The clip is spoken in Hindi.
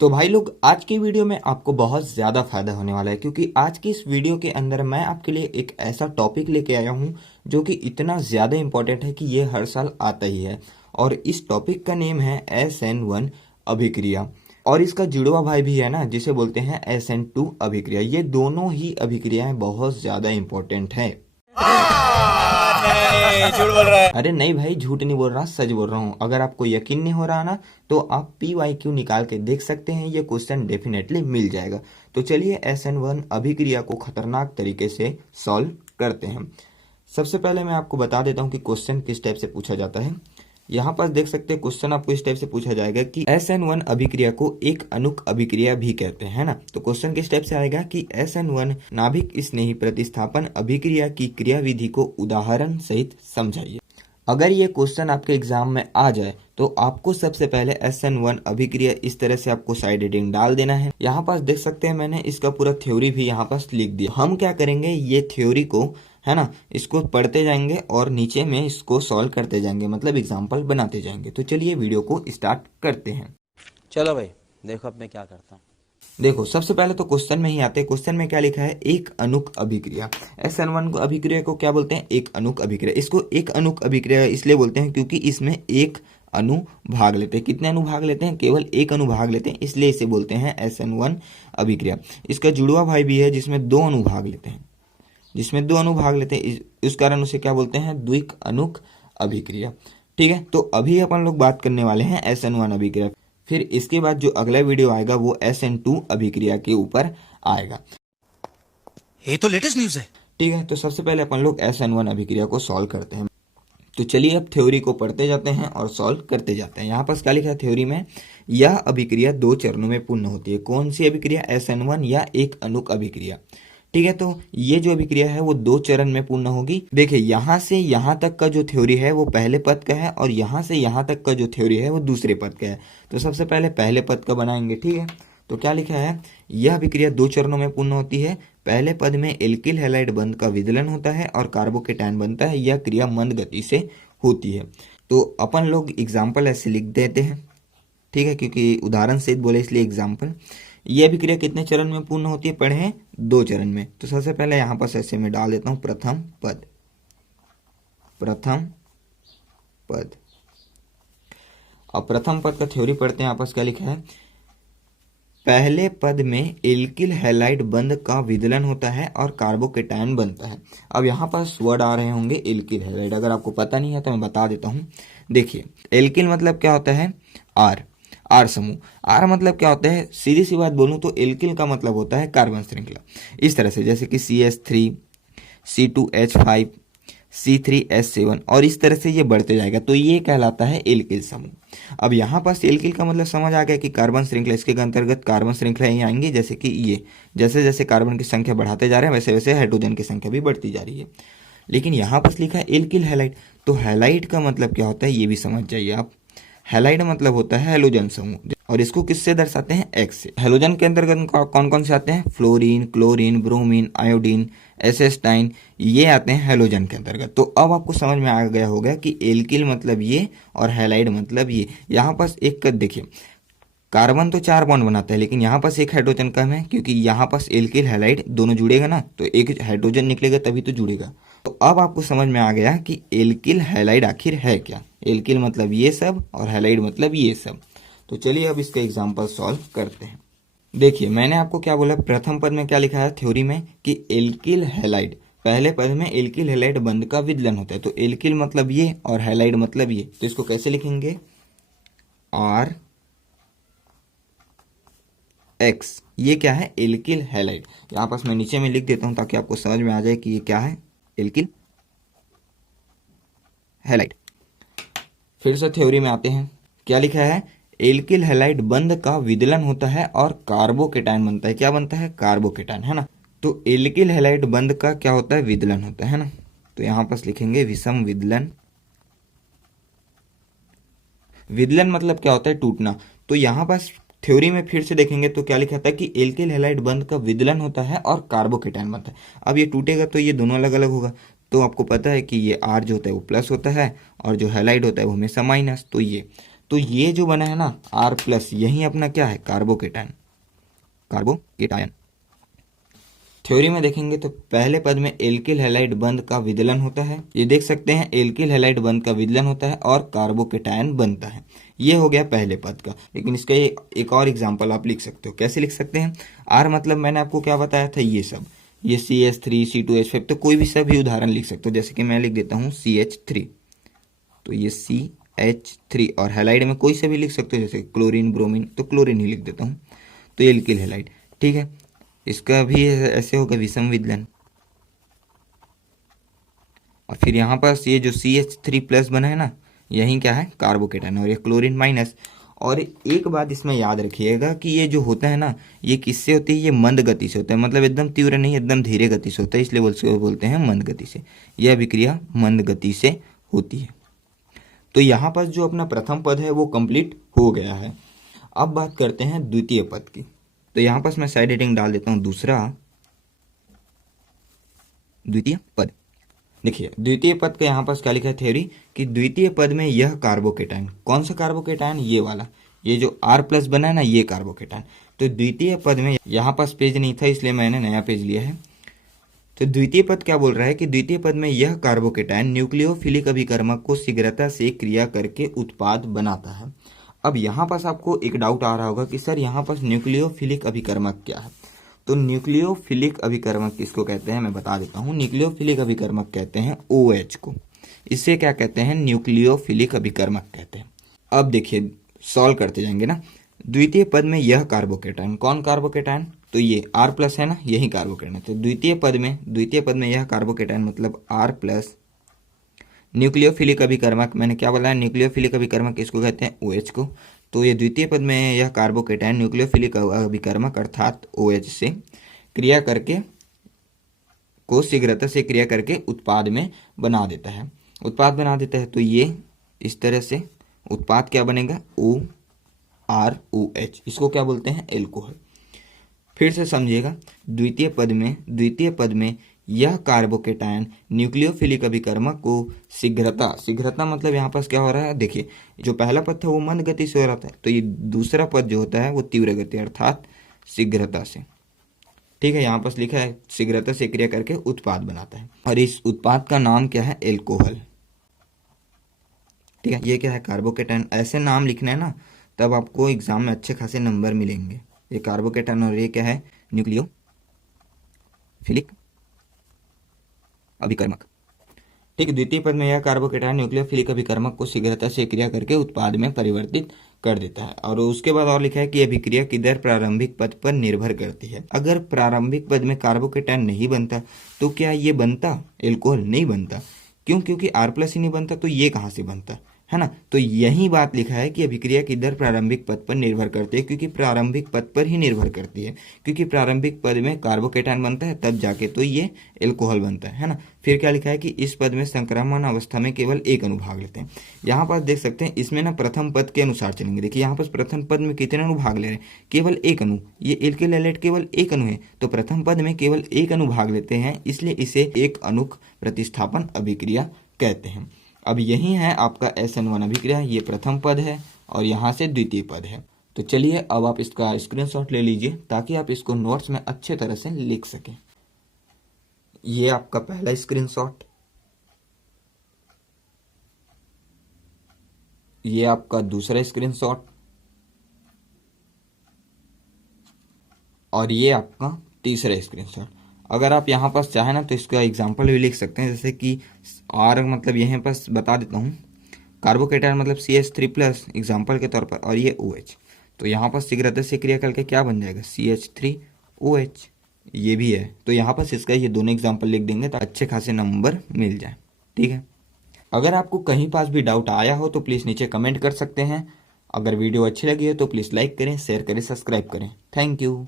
तो भाई लोग, आज की वीडियो में आपको बहुत ज़्यादा फायदा होने वाला है, क्योंकि आज की इस वीडियो के अंदर मैं आपके लिए एक ऐसा टॉपिक लेके आया हूँ जो कि इतना ज़्यादा इम्पोर्टेंट है कि ये हर साल आता ही है। और इस टॉपिक का नेम है SN1 अभिक्रिया। और इसका जुड़वा भाई भी है ना, जिसे बोलते हैं SN2 अभिक्रिया। ये दोनों ही अभिक्रियाएं बहुत ज़्यादा इम्पोर्टेंट है। नहीं, झूठ बोल रहा है। अरे नहीं भाई, झूठ नहीं बोल रहा, सच बोल रहा हूँ। अगर आपको यकीन नहीं हो रहा ना, तो आप PYQ निकाल के देख सकते हैं, ये क्वेश्चन डेफिनेटली मिल जाएगा। तो चलिए SN1 अभिक्रिया को खतरनाक तरीके से सॉल्व करते हैं। सबसे पहले मैं आपको बता देता हूँ कि क्वेश्चन किस टाइप से पूछा जाता है। यहाँ पर देख सकते हैं, क्वेश्चन आपको इस टाइप से पूछा जाएगा कि SN1 अभिक्रिया को एक अनुक अभिक्रिया भी कहते हैं, है ना। तो क्वेश्चन किस टाइप से आएगा कि SN1 नाभिक स्नेही प्रतिस्थापन अभिक्रिया की क्रियाविधि को उदाहरण सहित समझाइए। अगर ये क्वेश्चन आपके एग्जाम में आ जाए तो आपको सबसे पहले SN1 अभिक्रिया इस तरह से आपको साइड हेडिंग डाल देना है। यहाँ पास देख सकते हैं, मैंने इसका पूरा थ्योरी भी यहाँ पास लिख दिया। हम क्या करेंगे, ये थ्योरी को, है ना, इसको पढ़ते जाएंगे और नीचे में इसको सॉल्व करते जाएंगे, मतलब एग्जाम्पल बनाते जाएंगे। तो चलिए वीडियो को स्टार्ट करते हैं। चलो भाई, देखो अब मैं क्या करता हूँ। देखो, सबसे पहले तो क्वेश्चन में ही आते हैं। क्वेश्चन में क्या लिखा है, एक अनुक अभिक्रिया। SN1 को अभिक्रिया को क्या बोलते हैं, एक अनुक अभिक्रिया। इसको एक अनुक अभिक्रिया इसलिए बोलते हैं क्योंकि इसमें एक अणु भाग लेते हैं। कितने अणु भाग लेते हैं, केवल एक अणु भाग लेते हैं, इसलिए इसे बोलते हैं SN1 अभिक्रिया। इसका जुड़वा भाई भी है जिसमें दो अणु भाग लेते हैं, जिसमें दो अणु भाग लेते हैं, इस कारण उसे क्या बोलते हैं, द्विक अनुक अभिक्रिया। ठीक है, तो अभी अपन लोग बात करने वाले हैं SN1 अभिक्रिया। फिर इसके बाद जो अगला वीडियो आएगा वो SN2 अभिक्रिया के ऊपर आएगा। ये तो लेटेस्ट न्यूज़ है। ठीक है, तो सबसे पहले अपन लोग SN1 अभिक्रिया को सॉल्व करते हैं। तो चलिए अब थ्योरी को पढ़ते जाते हैं और सॉल्व करते जाते हैं। यहाँ पर क्या लिखा है थ्योरी में, यह अभिक्रिया दो चरणों में पूर्ण होती है। कौन सी अभिक्रिया, SN1 या एक अनुक अभिक्रिया। ठीक है, तो ये जो अभिक्रिया है वो दो चरण में पूर्ण होगी। देखिए, यहाँ से यहाँ तक का जो थ्योरी है वो पहले पद का है, और यहाँ से यहाँ तक का जो थ्योरी है वो दूसरे पद का है। तो सबसे पहले पहले पद का बनाएंगे। ठीक है, तो क्या लिखा है, यह अभिक्रिया दो चरणों में पूर्ण होती है। पहले पद में एल्किल हैलाइड बंध का विदलन होता है और कार्बोकेटायन बनता है। यह क्रिया मंद गति से होती है। तो अपन लोग एग्जाम्पल ऐसे लिख देते हैं। ठीक है, क्योंकि उदाहरण सहित बोले इसलिए एग्जाम्पल। यह अभिक्रिया कितने चरण में पूर्ण होती है, पढ़े हैं, दो चरण में। तो सबसे पहले यहाँ पर ऐसे में डाल देता हूँ प्रथम पद, प्रथम पद। अब प्रथम पद का थ्योरी पढ़ते हैं। यहाँ पर क्या लिखा है, पहले पद में एल्किल हैलाइड बंध का विदलन होता है और कार्बोकेटायन बनता है। अब यहाँ पर वर्ड आ रहे होंगे एल्किल हैलाइड, अगर आपको पता नहीं है तो मैं बता देता हूँ। देखिए, एल्किल मतलब क्या होता है, आर समूह। आर मतलब क्या होता है, सीधी सी बात बोलूं तो एल्किल का मतलब होता है कार्बन श्रृंखला। इस तरह से, जैसे कि CH3, C2H5, C3H7, और इस तरह से ये बढ़ते जाएगा, तो ये कहलाता है एल्किल समूह। अब यहाँ पास एल्किल का मतलब समझ आ गया कि कार्बन श्रृंखला, इसके अंतर्गत कार्बन श्रृंखला ही आएंगी। जैसे कि ये, जैसे जैसे कार्बन की संख्या बढ़ाते जा रहे हैं वैसे वैसे हाइड्रोजन की संख्या भी बढ़ती जा रही है। लेकिन यहाँ पास लिखा है एल्किल हैलाइड, तो हैलाइड का मतलब क्या होता है ये भी समझ जाइए आप। हैलाइड मतलब होता है हैलोजन समूह, और इसको किससे दर्शाते हैं, X से। हैलोजन के अंतर्गत कौन कौन से आते हैं, फ्लोरीन, क्लोरीन, ब्रोमीन, आयोडीन, एसेस्टाइन, ये आते हैं हैलोजन के अंतर्गत। तो अब आपको समझ में आ गया होगा कि एल्किल मतलब ये और हैलाइड मतलब ये। यहाँ पास एक देखिए, कार्बन तो 4 बॉन्ड बनाता है, लेकिन यहाँ पास एक हाइड्रोजन कम है, क्योंकि यहाँ पास एल्किल हैलाइड दोनों जुड़ेगा ना, तो एक हाइड्रोजन निकलेगा तभी तो जुड़ेगा। तो अब आपको समझ में आ गया कि एल्किल हैलाइड आखिर है क्या। एल्किल मतलब ये सब और हैलाइड मतलब ये सब। तो चलिए अब इसका एग्जाम्पल सॉल्व करते हैं। देखिए, मैंने आपको क्या बोला, प्रथम पद में क्या लिखा है थ्योरी में कि एल्किल हैलाइड, पहले पद में एल्किल हैलाइड बंध का विदलन होता है। तो एल्किल मतलब ये और हैलाइड मतलब ये, तो इसको कैसे लिखेंगे, आर एक्स। ये क्या है, एल्किल हैलाइड। यहाँ पास मैं नीचे में लिख देता हूँ ताकि आपको समझ में आ जाए कि ये क्या है, एल्किल हैलाइड। फिर से थ्योरी में आते हैं। क्या लिखा है, एल्किल हैलाइड बंध का विदलन होता है और कार्बोकेटायन बनता है। क्या बनता है, कार्बोकेटायन, है ना। तो एल्किल हैलाइड बंध का क्या होता है, विदलन होता है ना। तो यहाँ पास लिखेंगे विषम विदलन। विदलन मतलब क्या होता है, टूटना। तो यहाँ पास थ्योरी में फिर से देखेंगे तो क्या लिखा था कि एल्किल हैलाइड बंध का विदलन होता है और कार्बोकेटायन बनता है। अब ये टूटेगा तो ये दोनों अलग अलग होगा। तो आपको पता है कि ये आर जो होता है वो प्लस होता है और जो हैलाइड होता है वो हमेशा माइनस। तो ये, तो ये जो बना है ना R+, यही अपना क्या है, कार्बोकेटायन, कार्बोकेटायन। थ्योरी में देखेंगे तो पहले पद में एल्किल हैलाइड बंध का विदलन होता है, ये देख सकते हैं एल्किल हैलाइड बंध का विदलन होता है और कार्बोकेटायन बनता है। ये हो गया पहले पद का। लेकिन इसका एक और एग्जांपल आप लिख सकते हो। कैसे लिख सकते हैं? R मतलब मैंने आपको क्या बताया था, ये सब, ये CH3 C2H5, तो कोई भी सभी उदाहरण लिख सकते हो। जैसे कि मैं लिख देता हूँ CH3, तो ये CH3, और हैलाइड में कोई से भी लिख सकते हो, जैसे क्लोरीन ब्रोमीन, तो क्लोरीन ही लिख देता हूँ, तो एल्किल हैलाइड। ठीक है, इसका भी ऐसे होगा विषम विदलन। और फिर यहाँ पास ये जो CH3+ बना है ना, यही क्या है, कार्बोकेटायन, और ये क्लोरीन माइनस। और एक बात इसमें याद रखिएगा कि ये जो होता है ना, ये किससे होती है, ये मंद गति से होता है, मतलब एकदम तीव्र नहीं, एकदम धीरे गति से होता है, इसलिए बोलते हैं मंद गति से। यह अभिक्रिया मंद गति से होती है। तो यहाँ पर जो अपना प्रथम पद है वो कंप्लीट हो गया है। अब बात करते हैं द्वितीय पद की। तो यहाँ पर मैं साइड हेडिंग डाल देता हूँ दूसरा द्वितीय पद। देखिए द्वितीय पद का यहाँ पर क्या लिखा है थ्योरी, कि द्वितीय पद में यह कार्बोकेटायन, कौन सा कार्बोकेटायन, ये वाला, ये जो R+ बना है ना, ये कार्बोकेटायन। तो द्वितीय पद में, यहाँ पास पेज नहीं था इसलिए मैंने नया पेज लिया है। तो द्वितीय पद क्या बोल रहा है कि द्वितीय पद में यह कार्बोकेटायन न्यूक्लियोफिलिक अभिकर्मक को शीघ्रता से क्रिया करके उत्पाद बनाता है। अब यहाँ पास आपको एक डाउट आ रहा होगा कि सर यहाँ पास न्यूक्लियोफिलिक अभिकर्मक क्या है। तो न्यूक्लियोफिलिक अभिकर्मक किसको कहते हैं मैं बता देता हूँ। न्यूक्लियोफिलिक अभिकर्मक कहते हैं OH को। इससे क्या कहते हैं, न्यूक्लियोफिलिक अभिकर्मक कहते हैं। अब देखिए सॉल्व करते जाएंगे ना। द्वितीय पद में यह कार्बोकेटायन, कौन कार्बोकेटायन, तो ये R+ है ना, यही कार्बोकेटायन है। तो द्वितीय पद में यह कार्बोकेटायन मतलब R+। न्यूक्लियोफिलिक अभिकर्मक, मैंने क्या बोला है, न्यूक्लियोफिलिक अभिकर्मक किसको कहते हैं, OH को। तो ये द्वितीय पद में यह कार्बोकेटायन न्यूक्लियोफिलिक अभिकर्मक अर्थात OH से क्रिया करके, को शीघ्रता से क्रिया करके उत्पाद में बना देता है, उत्पाद बना देता है। तो ये इस तरह से उत्पाद क्या बनेगा, OROH, इसको क्या बोलते हैं, एल्कोहल। फिर से समझिएगा, द्वितीय पद में यह कार्बोकेटायन न्यूक्लियोफिलिक अभिकर्मक को शीघ्रता मतलब यहाँ पास क्या हो रहा है, देखिए जो पहला पद था वो मंद गति से हो रहा था, तो ये दूसरा पद जो होता है वो तीव्र गति अर्थात शीघ्रता से। ठीक है, यहाँ पास लिखा है शीघ्रता से क्रिया करके उत्पाद बनाता है, और इस उत्पाद का नाम क्या है, एल्कोहल। ठीक है, ये क्या है, कार्बोकेटायन। ऐसे नाम लिखना है ना, तब आपको एग्जाम में अच्छे खासे नंबर मिलेंगे। ये कार्बोकेटायन और ये क्या है, न्यूक्लियोफिलिक अभिकर्मक। ठीक है, द्वितीय पद में यह कार्बोकेटायन न्यूक्लियोफिलिक अभिकर्मक को शीघ्रता से क्रिया करके उत्पाद में परिवर्तित कर देता है। और उसके बाद और लिखा है कि अभिक्रिया की दर प्रारंभिक पद पर निर्भर करती है। अगर प्रारंभिक पद में कार्बोकेटायन नहीं बनता तो क्या ये बनता, एल्कोहल नहीं बनता। क्यों, क्योंकि R+ ही नहीं बनता, तो ये कहाँ से बनता है ना। तो यही बात लिखा है कि अभिक्रिया की दर प्रारंभिक पद पर निर्भर करती है, क्योंकि प्रारंभिक पद पर ही निर्भर करती है, क्योंकि प्रारंभिक पद में कार्बोकेटायन बनता है तब जाके तो ये एल्कोहल बनता है ना। फिर क्या लिखा है कि इस पद में संक्रमण अवस्था में केवल एक अणु भाग लेते हैं। यहाँ पास देख सकते हैं, इसमें ना प्रथम पद के अनुसार चलेंगे। देखिए यहाँ पास प्रथम पद में कितने अणु भाग ले रहे हैं, केवल एक अणु। ये एल्किल हैलाइड केवल एक अणु है, तो प्रथम पद में केवल एक अणु भाग लेते हैं, इसलिए इसे एक अणुक प्रतिस्थापन अभिक्रिया कहते हैं। अब यही है आपका SN1 अभिक्रिया, ये प्रथम पद है और यहाँ से द्वितीय पद है। तो चलिए अब आप इसका स्क्रीनशॉट ले लीजिए ताकि आप इसको नोट्स में अच्छे तरह से लिख सकें। ये आपका पहला स्क्रीनशॉट, ये आपका दूसरा स्क्रीनशॉट, और ये आपका तीसरा स्क्रीनशॉट। अगर आप यहाँ पास चाहें ना तो इसका एग्जाम्पल भी लिख सकते हैं, जैसे कि R मतलब यहीं पास बता देता हूँ, कार्बोकेटायन मतलब CH3+ एग्जाम्पल के तौर पर, और ये OH। तो यहाँ पर शीघ्रता से क्रिया करके क्या बन जाएगा, CH3OH, ये भी है। तो यहाँ पर इसका ये दोनों एग्जाम्पल लिख देंगे तो अच्छे खासे नंबर मिल जाए। ठीक है, अगर आपको कहीं पास भी डाउट आया हो तो प्लीज़ नीचे कमेंट कर सकते हैं। अगर वीडियो अच्छी लगी हो तो प्लीज़ लाइक करें, शेयर करें, सब्सक्राइब करें। Thank you.